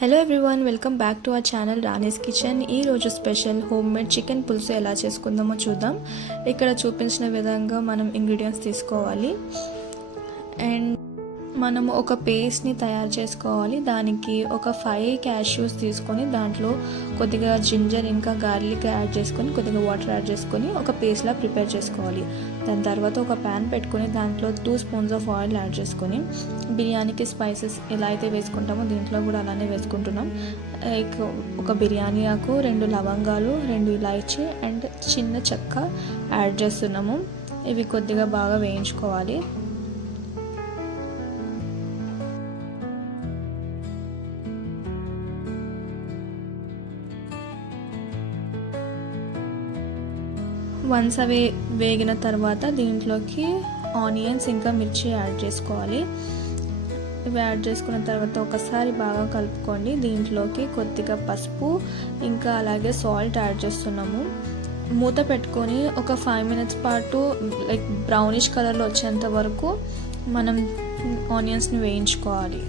Hello everyone welcome back to our channel Rani's kitchen ఈ రోజు special homemade chicken పులుసు ఎలా చేసుకుందామో చూద్దాం. ఇక్కడ చూపించిన విధంగా మనం ఇంగ్రీడియంట్స్ తీసుకోవాలి. అండ్ మనము ఒక పేస్ట్ని తయారు చేసుకోవాలి. దానికి ఒక ఫైవ్ క్యాష్యూస్ తీసుకొని దాంట్లో కొద్దిగా జింజర్ ఇంకా గార్లిక్ యాడ్ చేసుకొని కొద్దిగా వాటర్ యాడ్ చేసుకొని ఒక పేస్ట్లా ప్రిపేర్ చేసుకోవాలి. దాని తర్వాత ఒక ప్యాన్ పెట్టుకొని దాంట్లో two spoons of oil add చేసుకొని బిర్యానీకి స్పైసెస్ ఎలా అయితే వేసుకుంటామో దీంట్లో కూడా అలానే వేసుకుంటున్నాం. లైక్ ఒక బిర్యానీ ఆకు రెండు లవంగాలు రెండు ఇలాయచీ అండ్ చిన్న చెక్క యాడ్ చేస్తున్నాము. ఇవి కొద్దిగా బాగా వేయించుకోవాలి. వన్స్ అవి వేగిన తర్వాత దీంట్లోకి ఆనియన్స్ ఇంకా మిర్చి యాడ్ చేసుకోవాలి. ఇవి యాడ్ చేసుకున్న తర్వాత ఒకసారి బాగా కలుపుకోండి. దీంట్లోకి కొద్దిగా పసుపు ఇంకా అలాగే సాల్ట్ యాడ్ చేస్తున్నాము. మూత పెట్టుకొని ఒక ఫైవ్ మినిట్స్ పాటు లైక్ బ్రౌనిష్ కలర్లో వచ్చేంత వరకు మనం ఆనియన్స్ని వేయించుకోవాలి.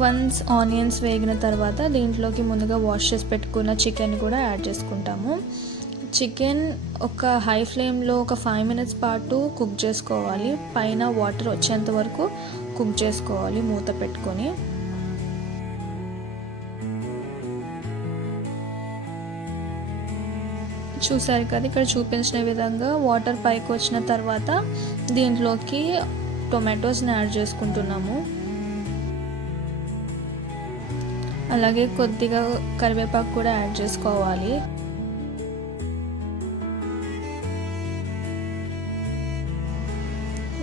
వన్స్ ఆనియన్స్ వేగిన తర్వాత దీంట్లోకి ముందుగా వాష్ చేసి పెట్టుకున్న చికెన్ కూడా యాడ్ చేసుకుంటాము. చికెన్ ఒక హై ఫ్లేమ్లో ఒక ఫైవ్ మినిట్స్ పాటు కుక్ చేసుకోవాలి. పైన వాటర్ వచ్చేంత వరకు కుక్ చేసుకోవాలి మూత పెట్టుకొని. చూసారు కదా ఇక్కడ చూపించిన విధంగా వాటర్ పైకి వచ్చిన తర్వాత దీంట్లోకి టొమాటోస్ని యాడ్ చేసుకుంటున్నాము. అలాగే కొద్దిగా కరివేపాకు కూడా యాడ్ చేసుకోవాలి.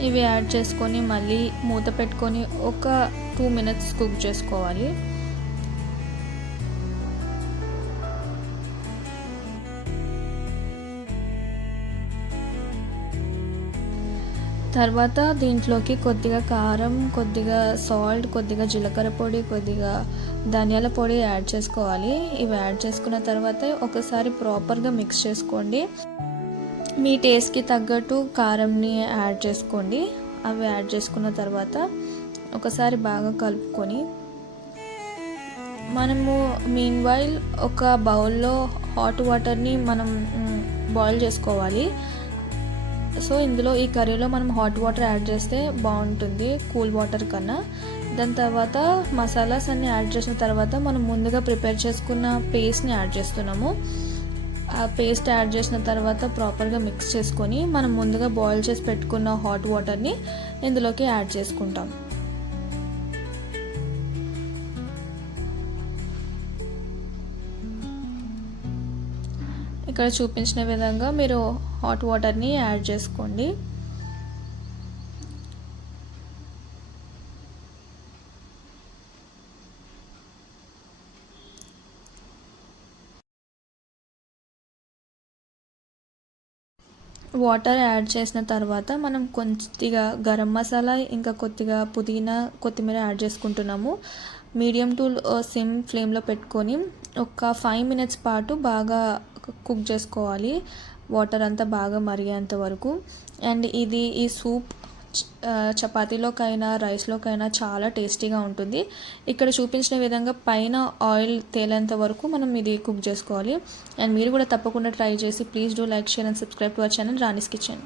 ఇవి యాడ్ చేసుకొని మళ్ళీ మూత పెట్టుకొని ఒక టూ మినిట్స్ కుక్ చేసుకోవాలి. తర్వాత దీంట్లోకి కొద్దిగా కారం కొద్దిగా సాల్ట్ కొద్దిగా జీలకర్ర పొడి కొద్దిగా ధనియాల పొడి యాడ్ చేసుకోవాలి. ఇవి యాడ్ చేసుకున్న తర్వాత ఒకసారి ప్రాపర్గా మిక్స్ చేసుకోండి. మీ టేస్ట్కి తగ్గట్టు కారంని యాడ్ చేసుకోండి. అవి యాడ్ చేసుకున్న తర్వాత ఒకసారి బాగా కలుపుకొని మనము మీన్ వైల్ ఒక బౌల్లో హాట్ వాటర్ని మనం బాయిల్ చేసుకోవాలి. సో ఇందులో ఈ కర్రీలో మనం హాట్ వాటర్ యాడ్ చేస్తే బాగుంటుంది కూల్ వాటర్ కన్నా. దాని తర్వాత మసాలాస్ అన్ని యాడ్ చేసిన తర్వాత మనం ముందుగా ప్రిపేర్ చేసుకున్న పేస్ట్ని యాడ్ చేస్తున్నాము. ఆ పేస్ట్ యాడ్ చేసిన తర్వాత ప్రాపర్గా మిక్స్ చేసుకొని మనం ముందుగా బాయిల్ చేసి పెట్టుకున్న హాట్ వాటర్ని ఇందులోకి యాడ్ చేసుకుంటాం. ఇక్కడ చూపించిన విధంగా మీరు హాట్ వాటర్ని యాడ్ చేసుకోండి. వాటర్ యాడ్ చేసిన తర్వాత మనం కొద్దిగా గరం మసాలా ఇంకా కొద్దిగా పుదీనా కొత్తిమీర యాడ్ చేసుకుంటున్నాము. మీడియం టు సిమ్ ఫ్లేమ్లో పెట్టుకొని ఒక ఫైవ్ మినిట్స్ పాటు బాగా కుక్ చేసుకోవాలి. వాటర్ అంతా బాగా మరిగేంత వరకు. అండ్ ఇది ఈ సూప్ చపాతీలోకైనా రైస్లోకైనా చాలా టేస్టీగా ఉంటుంది. ఇక్కడ చూపించిన విధంగా పైన ఆయిల్ తేలేంత వరకు మనం ఇది కుక్ చేసుకోవాలి. అండ్ మీరు కూడా తప్పకుండా ట్రై చేసి please do like share and subscribe to our channel Rani's kitchen.